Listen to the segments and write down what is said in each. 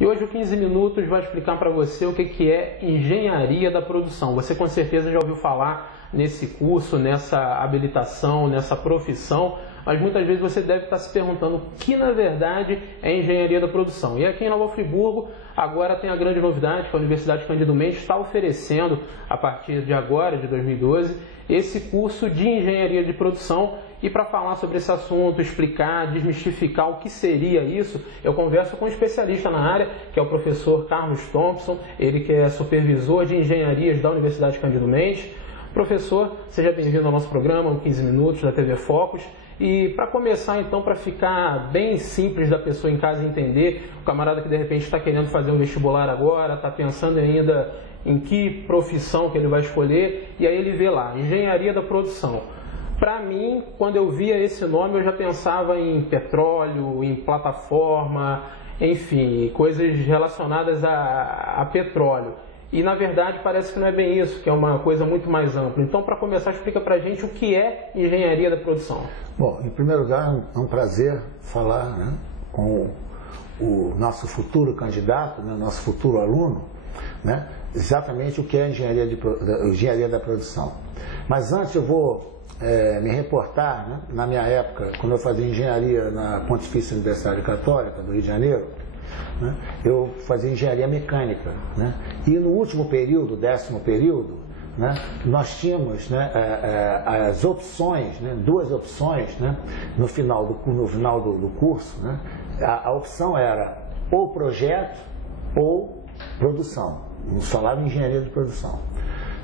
E hoje o 15 Minutos vai explicar para você o que é engenharia da produção. Você com certeza já ouviu falar nesse curso, nessa habilitação, nessa profissão, mas muitas vezes você deve estar se perguntando o que na verdade é engenharia da produção. E aqui em Nova Friburgo agora tem a grande novidade que a Universidade Cândido Mendes está oferecendo a partir de agora, de 2012, esse curso de engenharia de produção. E para falar sobre esse assunto, explicar, desmistificar o que seria isso, eu converso com um especialista na área, que é o professor Carlos Thompson, ele que é supervisor de engenharias da Universidade Cândido Mendes. Professor, seja bem-vindo ao nosso programa, 15 Minutos, da TV Focus. E para começar então, para ficar bem simples da pessoa em casa entender, o camarada que de repente está querendo fazer um vestibular agora, está pensando ainda em que profissão que ele vai escolher, e aí ele vê lá, engenharia da produção. Para mim, quando eu via esse nome, eu já pensava em petróleo, em plataforma, enfim, coisas relacionadas a petróleo. E, na verdade, parece que não é bem isso, que é uma coisa muito mais ampla. Então, para começar, explica para a gente o que é engenharia da produção. Bom, em primeiro lugar, é um prazer falar, né, com o nosso futuro candidato, né, nosso futuro aluno, né, exatamente o que é engenharia da produção. Mas antes eu vou me reportar, né, na minha época, quando eu fazia engenharia na Pontifícia Universidade Católica do Rio de Janeiro, né, eu fazia engenharia mecânica, né, e no último período, 10º período, né, nós tínhamos, né, as opções, né, duas opções, né, no final do curso, né, a opção era ou projeto ou produção, nos falava em engenharia de produção.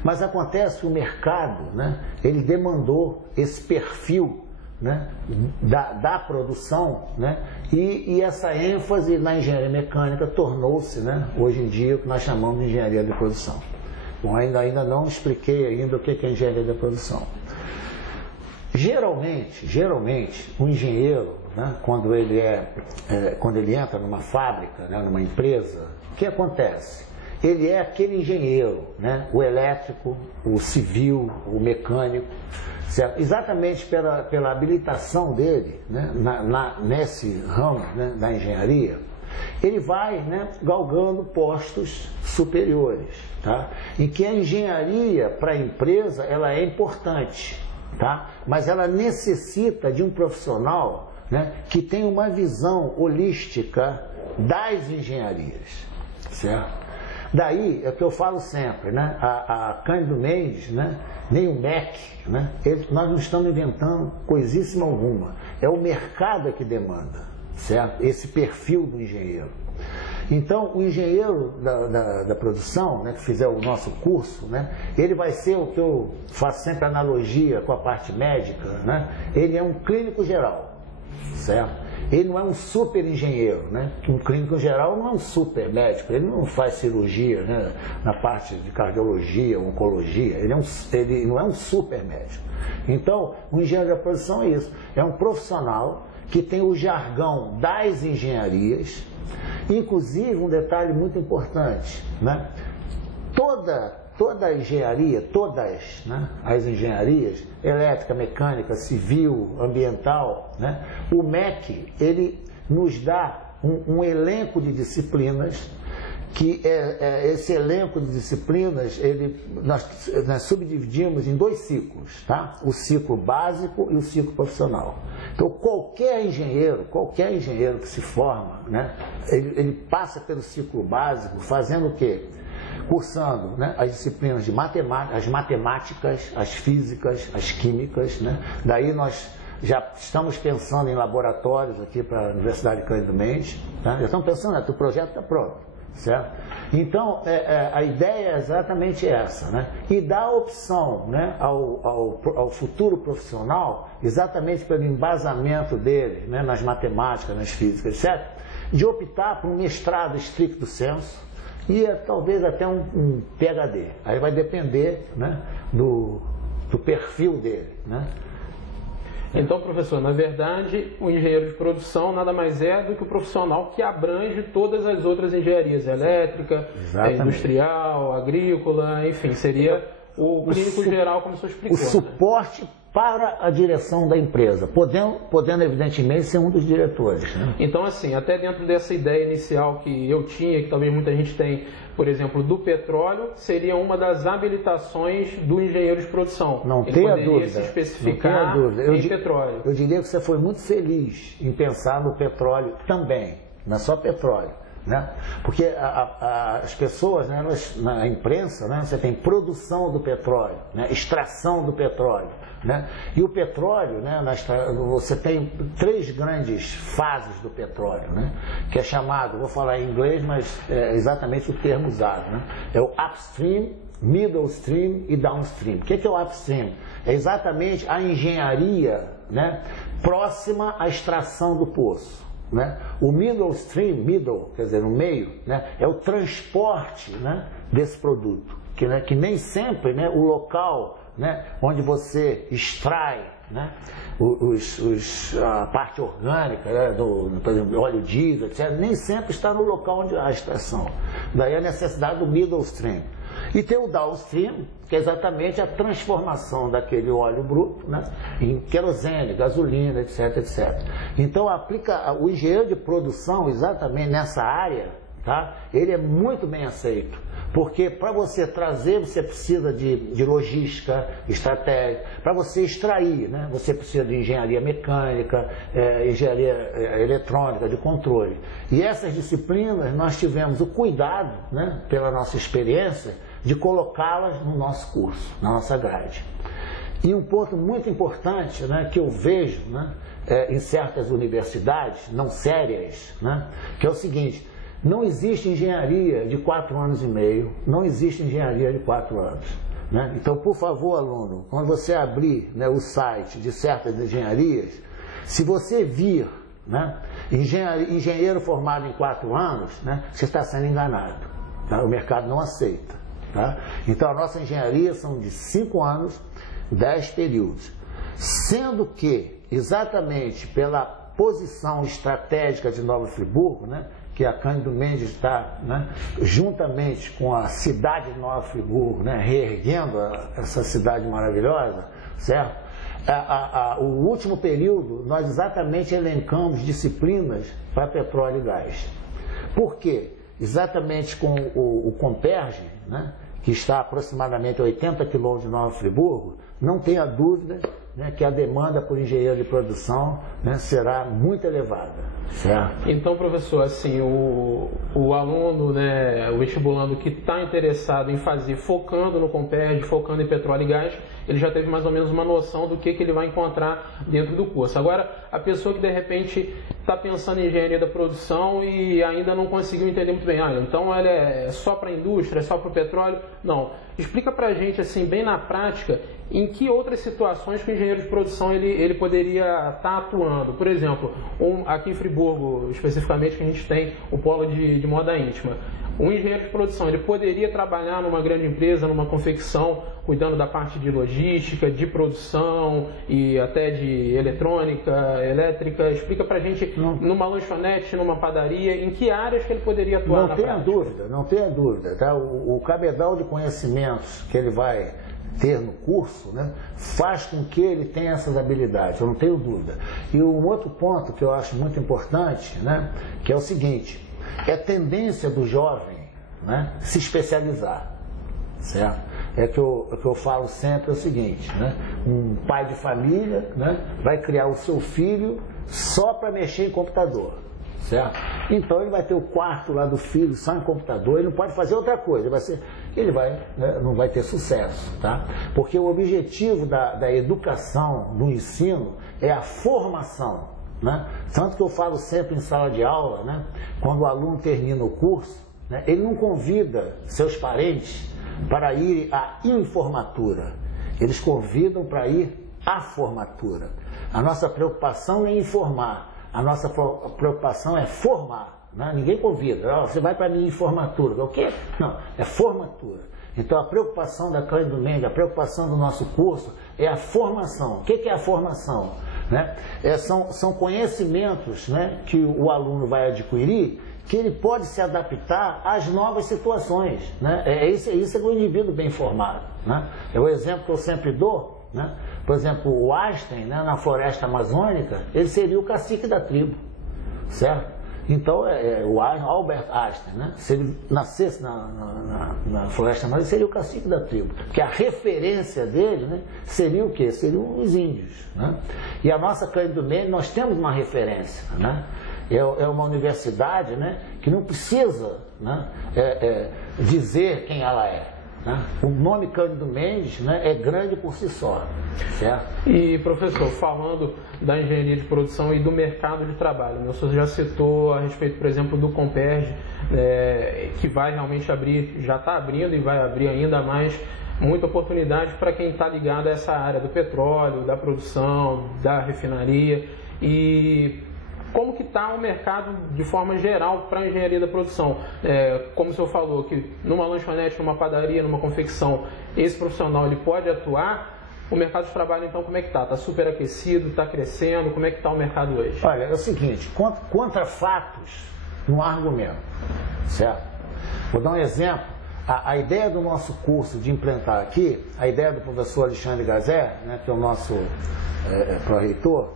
Mas acontece que o mercado, né, ele demandou esse perfil, né, da produção, né, e essa ênfase na engenharia mecânica tornou-se, né, hoje em dia o que nós chamamos de engenharia de produção. Bom, ainda não expliquei ainda o que é engenharia de produção. Geralmente o engenheiro, né, quando ele entra numa fábrica, né, numa empresa, o que acontece? Ele é aquele engenheiro, né? O elétrico, o civil, o mecânico, certo? Exatamente pela habilitação dele, né? Nesse ramo, né, da engenharia, ele vai, né, galgando postos superiores, tá? Em que a engenharia para a empresa ela é importante, tá? Mas ela necessita de um profissional, né, que tenha uma visão holística das engenharias, certo? Daí é o que eu falo sempre, né? A Cândido Mendes, né, nem o MEC, né, nós não estamos inventando coisíssima alguma. É o mercado que demanda, certo? Esse perfil do engenheiro. Então, o engenheiro da produção, né, que fizer o nosso curso, né, ele vai ser o que eu faço sempre analogia com a parte médica, né? Ele é um clínico geral, certo? Ele não é um super engenheiro, né? Um clínico geral não é um super médico, ele não faz cirurgia, né, na parte de cardiologia, oncologia, ele não é um super médico. Então, o engenheiro da produção é isso, é um profissional que tem o jargão das engenharias, inclusive um detalhe muito importante, né? Toda a engenharia, né, as engenharias, elétrica, mecânica, civil, ambiental, né, o MEC, ele nos dá um elenco de disciplinas, que esse elenco de disciplinas, nós subdividimos em dois ciclos, tá? O ciclo básico e o ciclo profissional. Então, qualquer engenheiro que se forma, né, ele passa pelo ciclo básico fazendo o quê? Cursando, né, as disciplinas de matemática, as matemáticas, as físicas, as químicas, né? Daí nós já estamos pensando em laboratórios aqui para a Universidade Cândido Mendes, tá? Já estamos pensando, o projeto está pronto, certo? Então, a ideia é exatamente essa, né? E dá opção, né, ao futuro profissional, exatamente pelo embasamento dele, né, nas matemáticas, nas físicas, certo? De optar por um mestrado stricto sensu, e talvez até um PhD. Aí vai depender, né, do perfil dele, né? Então, professor, na verdade, o engenheiro de produção nada mais é do que o profissional que abrange todas as outras engenharias, elétrica, industrial, agrícola, enfim, seria o clínico geral, como o senhor explicou. O suporte para a direção da empresa, podendo evidentemente ser um dos diretores. Né? Então, assim, até dentro dessa ideia inicial que eu tinha, que talvez muita gente tem, por exemplo, do petróleo, seria uma das habilitações do engenheiro de produção. Não Ele tenha poderia dúvida. se especificar em petróleo. Eu diria que você foi muito feliz em pensar no petróleo também, não é só petróleo. Né? Porque as pessoas, né, na imprensa, né, você tem produção do petróleo, né, extração do petróleo. Né? E o petróleo, né, você tem 3 grandes fases do petróleo, né, que é chamado, vou falar em inglês, mas é exatamente o termo usado. Né? É o upstream, middle stream e downstream. O que é o upstream? É exatamente a engenharia, né, próxima à extração do poço. Né? O middle stream, middle, quer dizer, no meio, né, é o transporte, né, desse produto, que nem sempre, né, o local, né, onde você extrai, né, a parte orgânica, né, por exemplo, óleo diesel, etc., nem sempre está no local onde há a extração. Daí a necessidade do middle stream. E tem o downstream, que é exatamente a transformação daquele óleo bruto, né, em querosene, gasolina, etc, etc. Então, o engenheiro de produção, exatamente nessa área, tá, ele é muito bem aceito. Porque para você trazer, você precisa de logística, estratégia. Para você extrair, né, você precisa de engenharia mecânica, engenharia eletrônica, de controle. E essas disciplinas, nós tivemos o cuidado, né, pela nossa experiência, de colocá-las no nosso curso, na nossa grade. E um ponto muito importante, né, que eu vejo, né, em certas universidades, não sérias, né, que é o seguinte: não existe engenharia de 4 anos e meio, não existe engenharia de 4 anos. Né? Então, por favor, aluno, quando você abrir, né, o site de certas engenharias, se você vir, né, engenheiro formado em 4 anos, né, você está sendo enganado. Tá? O mercado não aceita. Tá? Então, a nossa engenharia são de 5 anos, 10 períodos. Sendo que, exatamente pela posição estratégica de Nova Friburgo, né, que a Cândido Mendes está, né, juntamente com a cidade de Nova Friburgo, né, reerguendo essa cidade maravilhosa, certo? O último período, nós exatamente elencamos disciplinas para petróleo e gás. Por quê? Exatamente com o Comperge, né, que está aproximadamente a 80 quilômetros de Nova Friburgo, não tenha dúvida, né, que a demanda por engenheiro de produção, né, será muito elevada. Certo? Então, professor, assim, o aluno, né, o vestibulando que está interessado em fazer, focando no Comperge, focando em petróleo e gás, ele já teve mais ou menos uma noção do que ele vai encontrar dentro do curso. Agora, a pessoa que de repente está pensando em engenharia da produção e ainda não conseguiu entender muito bem, então ela é só para a indústria, é só para o petróleo? Não. Explica para a gente, assim, bem na prática, em que outras situações que o engenheiro de produção ele poderia estar atuando. Por exemplo, aqui em Friburgo, especificamente, que a gente tem o polo de moda íntima. Um engenheiro de produção, ele poderia trabalhar numa grande empresa, numa confecção, cuidando da parte de logística, de produção e até de eletrônica, elétrica. Explica pra gente, numa lanchonete, numa padaria, em que áreas que ele poderia atuar na prática? Não tenha dúvida. Tá? O cabedal de conhecimentos que ele vai ter no curso, né, faz com que ele tenha essas habilidades, eu não tenho dúvida. E um outro ponto que eu acho muito importante, né, que é o seguinte: é tendência do jovem, né, se especializar, certo? É que eu falo sempre o seguinte, né, um pai de família, né, vai criar o seu filho só para mexer em computador, certo? Então ele vai ter o quarto lá do filho só em computador, ele não pode fazer outra coisa, né, não vai ter sucesso, tá? Porque o objetivo da educação, do ensino, é a formação. Né? Tanto que eu falo sempre em sala de aula, né, quando o aluno termina o curso, né, ele não convida seus parentes para ir à informatura, eles convidam para ir à formatura. A nossa preocupação não é informar, a nossa preocupação é formar. Né? Ninguém convida, você vai para a minha informatura, o quê? Não, é formatura. Então a preocupação da Cândido Mendes, a preocupação do nosso curso é a formação. O que é a formação? Né? São conhecimentos, né, que o aluno vai adquirir, que ele pode se adaptar às novas situações. Né? Isso é o indivíduo bem formado. Né? É o exemplo que eu sempre dou, né? Por exemplo, o Einstein, né, na floresta amazônica, ele seria o cacique da tribo, certo? Então, o Albert Einstein, né, se ele nascesse na floresta amazônica, seria o cacique da tribo, porque a referência dele, né, seria o quê? Seriam os índios, né? E a nossa Cândido Mendes, nós temos uma referência, né? É uma universidade, né, que não precisa, né, dizer quem ela é. Né? O nome Cândido Mendes, né, é grande por si só, certo? E, professor, falando da engenharia de produção e do mercado de trabalho, o senhor já citou a respeito, por exemplo, do Comperj, que vai realmente abrir, já está abrindo e vai abrir ainda mais muita oportunidade para quem está ligado a essa área do petróleo, da produção, da refinaria. E como que está o mercado de forma geral para a engenharia da produção? Como o senhor falou, que numa lanchonete, numa padaria, numa confecção, esse profissional ele pode atuar. O mercado de trabalho, então, como é que está? Está superaquecido? Está crescendo? Como é que está o mercado hoje? Olha, é o seguinte, contra fatos não há argumento, certo? Vou dar um exemplo. A ideia do nosso curso de implantar aqui, a ideia do professor Alexandre Gazé, né, que é o nosso pró-reitor,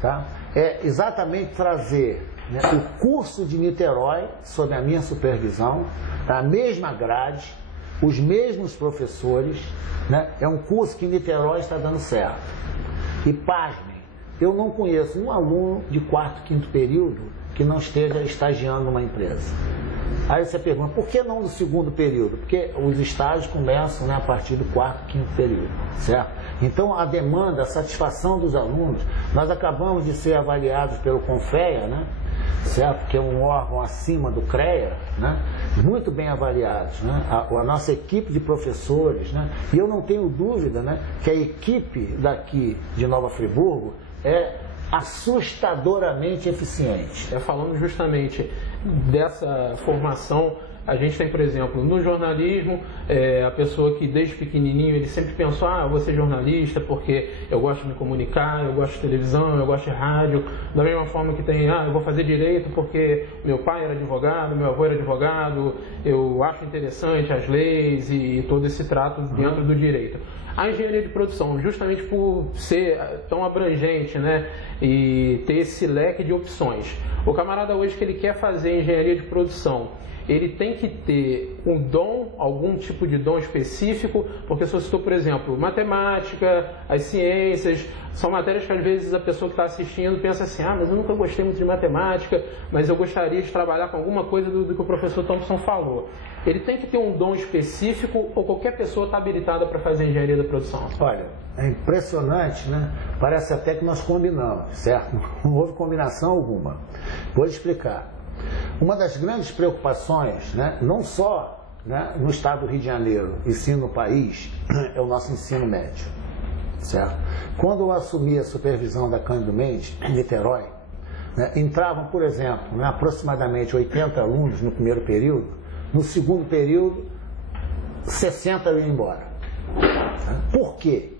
tá? É exatamente trazer, né, o curso de Niterói, sob a minha supervisão, a mesma grade, os mesmos professores, né? É um curso que em Niterói está dando certo. E pasmem, eu não conheço um aluno de 4º, 5º período que não esteja estagiando numa empresa. Aí você pergunta, por que não no 2º período? Porque os estágios começam, né, a partir do 4º, 5º período, certo? Então a demanda, a satisfação dos alunos, nós acabamos de ser avaliados pelo CONFEA, né, certo? Que é um órgão acima do CREA, né? Muito bem avaliados, né? A nossa equipe de professores, né? E eu não tenho dúvida, né, que a equipe daqui de Nova Friburgo é assustadoramente eficiente. Falando justamente dessa formação, a gente tem, por exemplo, no jornalismo, a pessoa que desde pequenininho ele sempre pensou, eu vou ser jornalista porque eu gosto de me comunicar, eu gosto de televisão, eu gosto de rádio. Da mesma forma que tem, eu vou fazer direito porque meu pai era advogado, meu avô era advogado, eu acho interessante as leis e todo esse trato dentro do direito. A engenharia de produção, justamente por ser tão abrangente, né, e ter esse leque de opções. O camarada hoje que ele quer fazer engenharia de produção, ele tem que ter um dom, algum tipo de dom específico, porque se eu citou, por exemplo, matemática, as ciências, são matérias que às vezes a pessoa que está assistindo pensa assim, mas eu nunca gostei muito de matemática, mas eu gostaria de trabalhar com alguma coisa do que o professor Thompson falou. Ele tem que ter um dom específico ou qualquer pessoa está habilitada para fazer engenharia da produção? Olha, é impressionante, né? Parece até que nós combinamos, certo? Não houve combinação alguma. Vou explicar. Uma das grandes preocupações, né, não só, né, no estado do Rio de Janeiro, e sim no país, é o nosso ensino médio, certo? Quando eu assumi a supervisão da Cândido Mendes, em Niterói, né, entravam, por exemplo, né, aproximadamente 80 alunos no primeiro período, no 2º período, 60 iam embora. Por quê?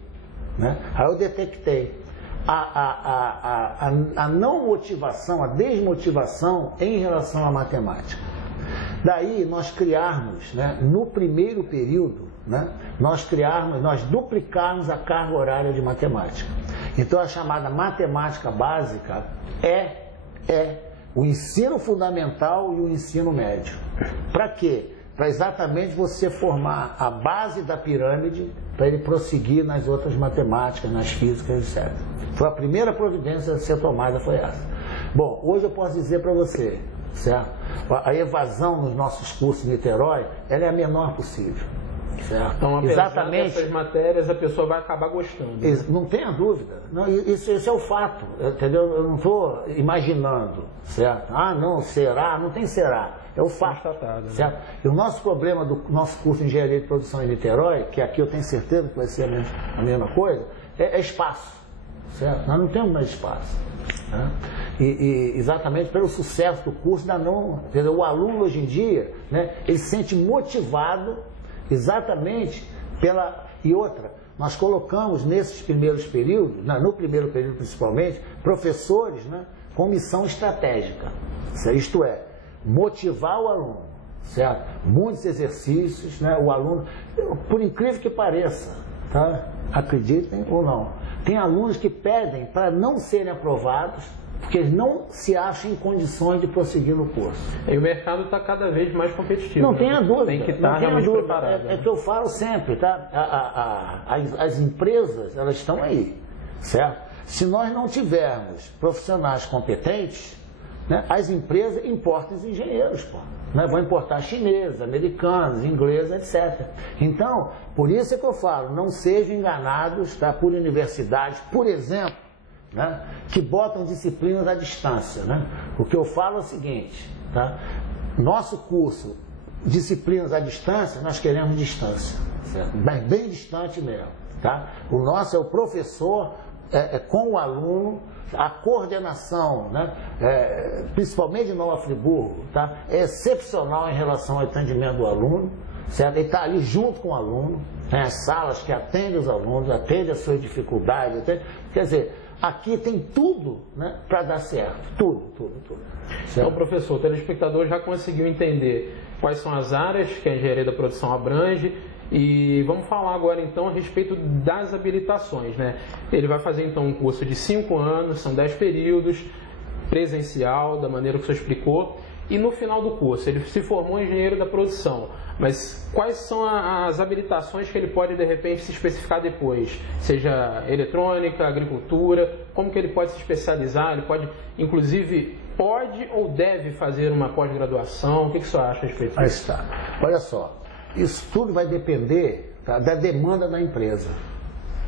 Né? Aí eu detectei a não motivação, a desmotivação em relação à matemática. Daí nós criarmos, né, no primeiro período, né, nós duplicarmos a carga horária de matemática. Então a chamada matemática básica é o ensino fundamental e o ensino médio. Para quê? Para exatamente você formar a base da pirâmide para ele prosseguir nas outras matemáticas, nas físicas, etc. Foi a primeira providência a ser tomada, foi essa. Bom, hoje eu posso dizer para você, certo? A evasão nos nossos cursos em Niterói, ela é a menor possível. Certo? Então, apesar dessas matérias, a pessoa vai acabar gostando. Não tenha dúvida. Não, isso é o fato, entendeu? Eu não estou imaginando, certo? Não, será? Não tem será. É o fato, certo? E o nosso problema do nosso curso de Engenharia de Produção em Niterói, que aqui eu tenho certeza que vai ser a mesma coisa, é espaço, certo? Nós não temos mais espaço. Né? E exatamente pelo sucesso do curso, entendeu? O aluno hoje em dia, né, ele se sente motivado exatamente pela... E outra, nós colocamos nesses primeiros períodos, no primeiro período principalmente, professores, né, com missão estratégica. Isto é, motivar o aluno, certo? Muitos exercícios, né, o aluno, por incrível que pareça, tá? Acreditem ou não. Tem alunos que pedem para não serem aprovados porque eles não se acham em condições de prosseguir no curso. E o mercado está cada vez mais competitivo. Não tenha dúvida. Tem que estar realmente preparado. É que eu falo sempre, tá? As empresas, elas estão aí, certo? Se nós não tivermos profissionais competentes, né, as empresas importam os engenheiros, pô. Né? Vão importar chineses, americanos, ingleses, etc. Então, por isso é que eu falo, não sejam enganados, tá, por universidades, por exemplo, né, que botam disciplinas à distância. Né? O que eu falo é o seguinte, tá? Nosso curso, disciplinas à distância, nós queremos distância, certo? Mas bem distante mesmo. Tá? O nosso é o professor com o aluno, a coordenação, né, principalmente de Nova Friburgo, tá, é excepcional em relação ao atendimento do aluno, certo? Ele está ali junto com o aluno, tem as salas que atendem os alunos, atendem as suas dificuldades, quer dizer, aqui tem tudo, né, para dar certo, tudo. Então, professor, o telespectador já conseguiu entender quais são as áreas que a engenharia da produção abrange. E vamos falar agora então a respeito das habilitações, né? Ele vai fazer então um curso de 5 anos, são 10 períodos, presencial, da maneira que o senhor explicou, e no final do curso ele se formou engenheiro da produção, mas quais são as habilitações que ele pode de repente se especificar depois? Seja eletrônica, agricultura, como que ele pode se especializar? Ele pode, inclusive, pode ou deve fazer uma pós-graduação? O que o senhor acha a respeito disso? Aí está. Olha só. Isso tudo vai depender, tá, da demanda da empresa,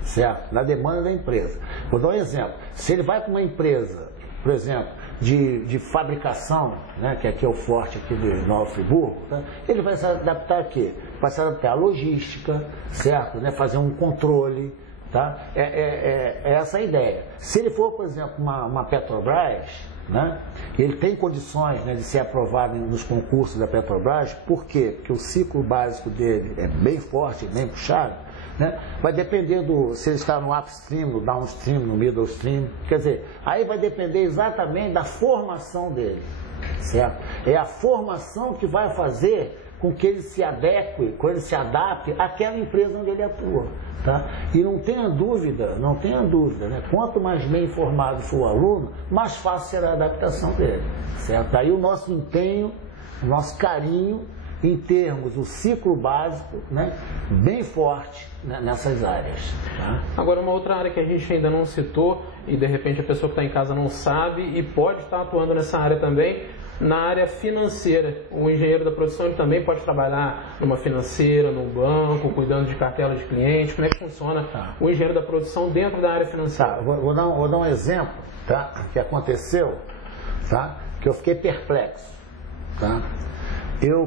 certo? Da demanda da empresa. Vou dar um exemplo. Se ele vai para uma empresa, por exemplo, de fabricação, né, que aqui é o forte aqui de Nova Friburgo, tá? Ele vai se adaptar a quê? Vai se adaptar à logística, certo? Né? Fazer um controle, tá? É essa a ideia. Se ele for, por exemplo, uma Petrobras, né? Ele tem condições, né, de ser aprovado nos concursos da Petrobras. Por quê? Porque o ciclo básico dele é bem forte, bem puxado, né? Vai depender se ele está no upstream, no downstream, no middle stream. Quer dizer, aí vai depender exatamente da formação dele, certo? É a formação que vai fazer com que ele se adeque, com ele se adapte àquela empresa onde ele atua. Tá? E não tenha dúvida, né? Quanto mais bem informado for o aluno, mais fácil será a adaptação dele. Certo? Aí o nosso empenho, o nosso carinho em termos do ciclo básico, né, bem forte, né, nessas áreas. Tá? Agora, uma outra área que a gente ainda não citou, e de repente a pessoa que está em casa não sabe e pode estar atuando nessa área também, na área financeira. O engenheiro da produção ele também pode trabalhar numa financeira, num banco, cuidando de cartela de clientes. Como é que funciona o engenheiro da produção dentro da área financeira? Tá, vou dar um exemplo, tá, que aconteceu, tá, que eu fiquei perplexo. Tá?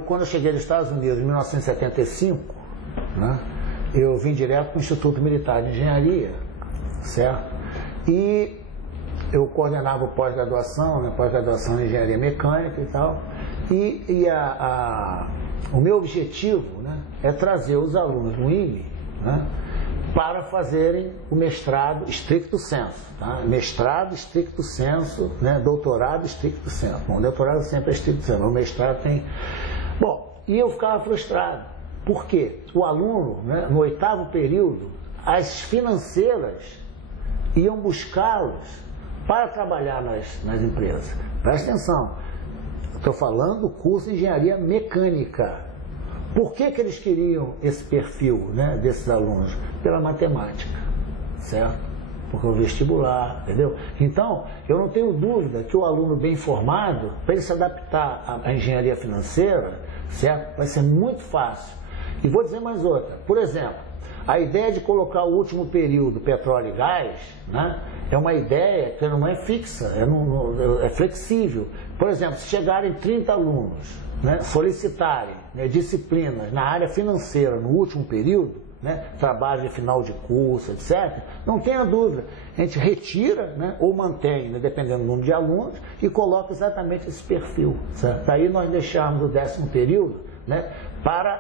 Quando eu cheguei nos Estados Unidos em 1975, né, eu vim direto para o Instituto Militar de Engenharia, certo? E eu coordenava o pós-graduação, né, pós-graduação em engenharia mecânica e tal, e o meu objetivo, né, é trazer os alunos no IME, né, para fazerem o mestrado stricto sensu, tá? Mestrado stricto sensu, né, doutorado stricto sensu. Bom, o doutorado sempre é stricto sensu, o mestrado tem... Bom, e eu ficava frustrado, porque o aluno, né, no 8º período, as financeiras iam buscá-los para trabalhar nas empresas. Presta atenção, estou falando do curso de engenharia mecânica. Por que eles queriam esse perfil, né, desses alunos? Pela matemática, certo? Porque o vestibular, entendeu? Então, eu não tenho dúvida que o aluno bem formado, para ele se adaptar à engenharia financeira, certo? Vai ser muito fácil. E vou dizer mais outra. Por exemplo, a ideia de colocar o último período petróleo e gás, né, é uma ideia que não é fixa, é flexível. Por exemplo, se chegarem 30 alunos, né, solicitarem, né, disciplinas na área financeira no último período, né, trabalho de final de curso, etc., não tenha dúvida, a gente retira, né, ou mantém, né, dependendo do número de alunos, e coloca exatamente esse perfil. Certo? Aí nós deixamos o 10º período, né, para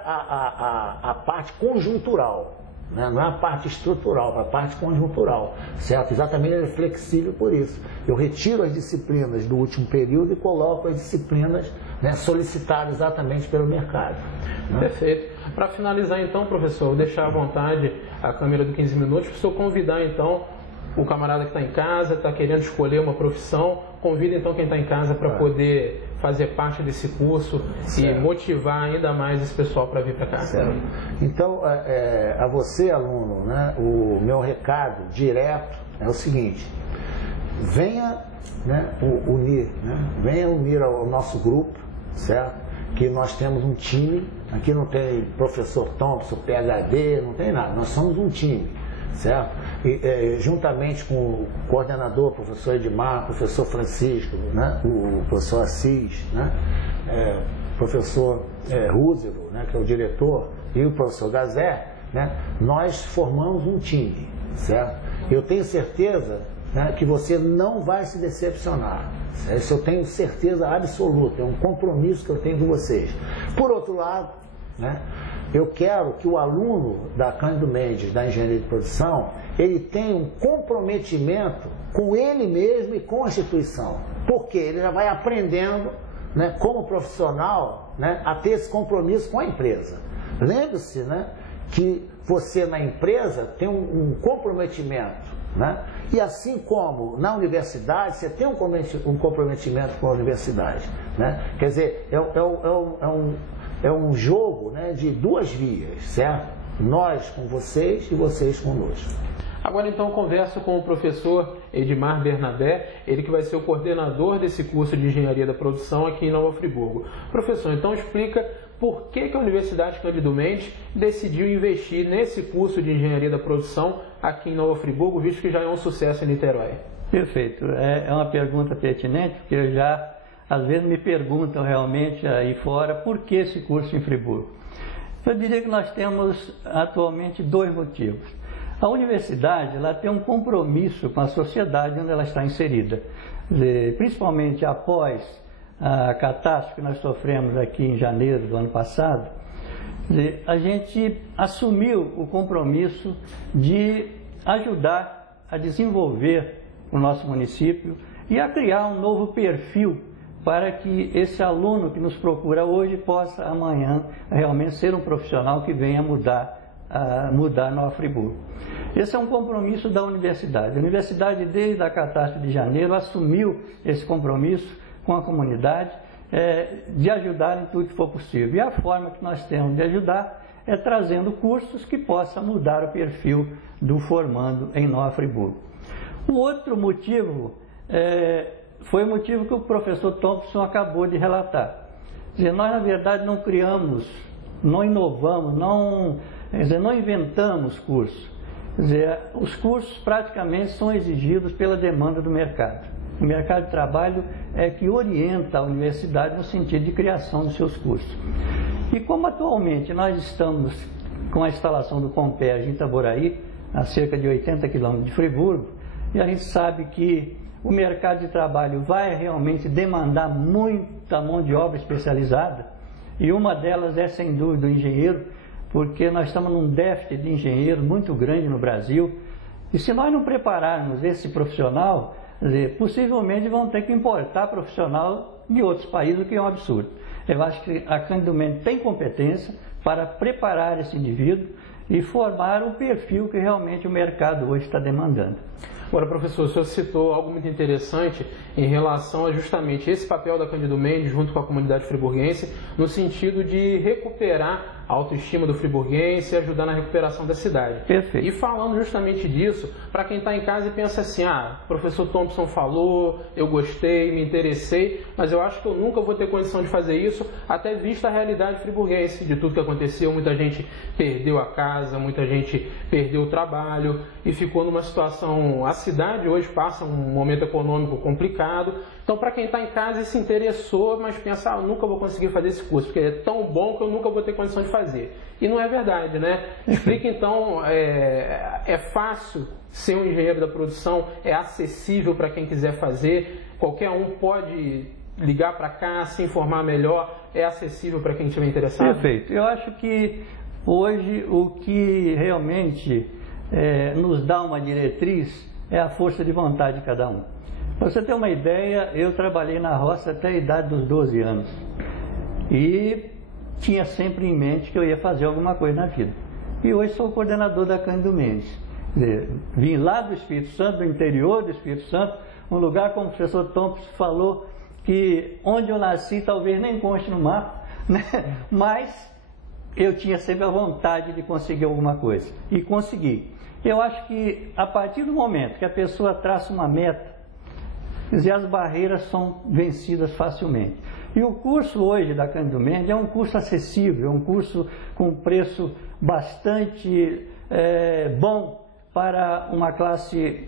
a parte conjuntural. Não é a parte estrutural, é a parte conjuntural, certo? Exatamente, ele é flexível por isso. Eu retiro as disciplinas do último período e coloco as disciplinas, né, solicitadas exatamente pelo mercado. Né? Perfeito. Para finalizar então, professor, vou deixar à vontade a câmera do 15 minutos para o senhor convidar então o camarada que está em casa, está querendo escolher uma profissão, convida então quem está em casa para poder fazer parte desse curso e motivar ainda mais esse pessoal para vir para cá. Certo. Então, a você, aluno, né, o meu recado direto é o seguinte: venha, né, venha unir ao nosso grupo, certo? Que nós temos um time, aqui não tem professor Thompson, PhD, não tem nada, nós somos um time, certo? E, juntamente com o coordenador, professor Edmar, professor Francisco, né, o professor Assis, né, professor Rúzelo, né, que é o diretor, e o professor Gazé, né, nós formamos um time, certo? Eu tenho certeza, né, que você não vai se decepcionar. Isso eu tenho certeza absoluta, é um compromisso que eu tenho com vocês. Por outro lado, né, eu quero que o aluno da Cândido Mendes, da Engenharia de Produção, ele tenha um comprometimento com ele mesmo e com a instituição. Porque ele já vai aprendendo, né, como profissional, né, a ter esse compromisso com a empresa. Lembre-se, né, que você na empresa tem um comprometimento, né? E assim como na universidade, você tem um comprometimento com a universidade, né? Quer dizer, é um jogo, né, de duas vias, certo? Nós com vocês e vocês conosco. Agora então converso com o professor Edmar Bernabé, ele que vai ser o coordenador desse curso de Engenharia da Produção aqui em Nova Friburgo. Professor, então explica por que a Universidade Cândido Mendes decidiu investir nesse curso de Engenharia da Produção aqui em Nova Friburgo, visto que já é um sucesso em Niterói. Perfeito. É uma pergunta pertinente, porque eu já, às vezes, me perguntam realmente aí fora por que esse curso em Friburgo. Eu diria que nós temos atualmente dois motivos. A universidade ela tem um compromisso com a sociedade onde ela está inserida, principalmente após a catástrofe que nós sofremos aqui em janeiro do ano passado. A gente assumiu o compromisso de ajudar a desenvolver o nosso município e a criar um novo perfil para que esse aluno que nos procura hoje possa amanhã realmente ser um profissional que venha mudar Nova Friburgo. Esse é um compromisso da universidade. A universidade, desde a catástrofe de janeiro, assumiu esse compromisso com a comunidade, de ajudar em tudo que for possível. E a forma que nós temos de ajudar é trazendo cursos que possam mudar o perfil do formando em Nova Friburgo. O outro motivo foi o motivo que o professor Thompson acabou de relatar. Quer dizer, nós, na verdade, não criamos, não inovamos, não inventamos cursos. Quer dizer, os cursos praticamente são exigidos pela demanda do mercado. O mercado de trabalho é que orienta a universidade no sentido de criação dos seus cursos. E como atualmente nós estamos com a instalação do Comperj em Itaboraí, a cerca de 80 quilômetros de Friburgo, e a gente sabe que o mercado de trabalho vai realmente demandar muita mão de obra especializada, e uma delas é, sem dúvida, o engenheiro, porque nós estamos num déficit de engenheiro muito grande no Brasil, e se nós não prepararmos esse profissional, possivelmente vão ter que importar profissional de outros países, o que é um absurdo. Eu acho que a Cândido Mendes tem competência para preparar esse indivíduo e formar o perfil que realmente o mercado hoje está demandando. Agora, professor, o senhor citou algo muito interessante em relação a justamente esse papel da Cândido Mendes junto com a comunidade friburguense, no sentido de recuperar a autoestima do friburguense e ajudar na recuperação da cidade. Perfeito. E falando justamente disso, para quem está em casa e pensa assim, o professor Thompson falou, eu gostei, me interessei, mas eu acho que eu nunca vou ter condição de fazer isso, até vista a realidade friburguense, de tudo que aconteceu, muita gente perdeu a casa, muita gente perdeu o trabalho e ficou numa situação... A cidade hoje passa um momento econômico complicado, então para quem está em casa e se interessou, mas pensa, eu nunca vou conseguir fazer esse curso, porque é tão bom que eu nunca vou ter condição de fazer. E não é verdade, né? Explica então, é fácil ser um engenheiro da produção, é acessível para quem quiser fazer, qualquer um pode ligar para cá, se informar melhor, é acessível para quem estiver interessado? Perfeito. Eu acho que hoje o que realmente nos dá uma diretriz é a força de vontade de cada um. Para você ter uma ideia, eu trabalhei na roça até a idade dos 12 anos. E tinha sempre em mente que eu ia fazer alguma coisa na vida. E hoje sou o coordenador da Cândido Mendes. Vim lá do Espírito Santo, do interior do Espírito Santo, um lugar, como o professor Thompson falou, que onde eu nasci talvez nem conste no mapa, né? Mas eu tinha sempre a vontade de conseguir alguma coisa. E consegui. Eu acho que a partir do momento que a pessoa traça uma meta, as barreiras são vencidas facilmente. E o curso hoje da Cândido Mendes é um curso acessível, é um curso com preço bastante bom para uma classe,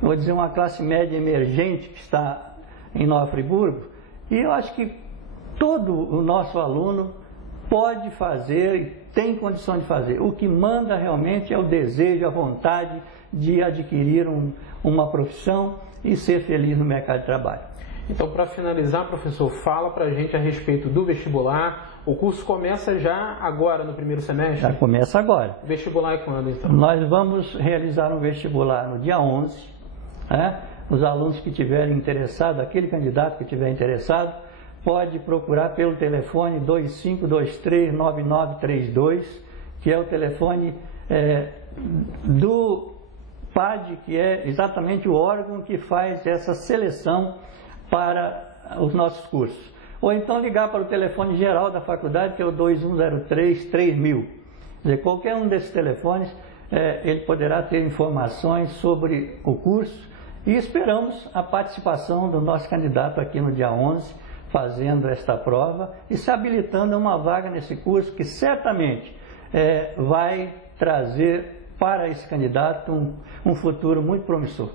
vou dizer, uma classe média emergente que está em Nova Friburgo. E eu acho que todo o nosso aluno pode fazer e tem condição de fazer. O que manda realmente é o desejo, a vontade de adquirir uma profissão e ser feliz no mercado de trabalho. Então, para finalizar, professor, fala para a gente a respeito do vestibular. O curso começa já agora, no primeiro semestre? Já começa agora. O vestibular é quando, então? Nós vamos realizar um vestibular no dia 11. Os alunos que tiverem interessado, aquele candidato que tiver interessado, pode procurar pelo telefone 2523-9932, que é o telefone do PAD, que é exatamente o órgão que faz essa seleção para os nossos cursos. Ou então ligar para o telefone geral da faculdade, que é o 2103-3000. Quer dizer, qualquer um desses telefones, ele poderá ter informações sobre o curso, e esperamos a participação do nosso candidato aqui no dia 11, fazendo esta prova e se habilitando a uma vaga nesse curso que certamente vai trazer para esse candidato um futuro muito promissor.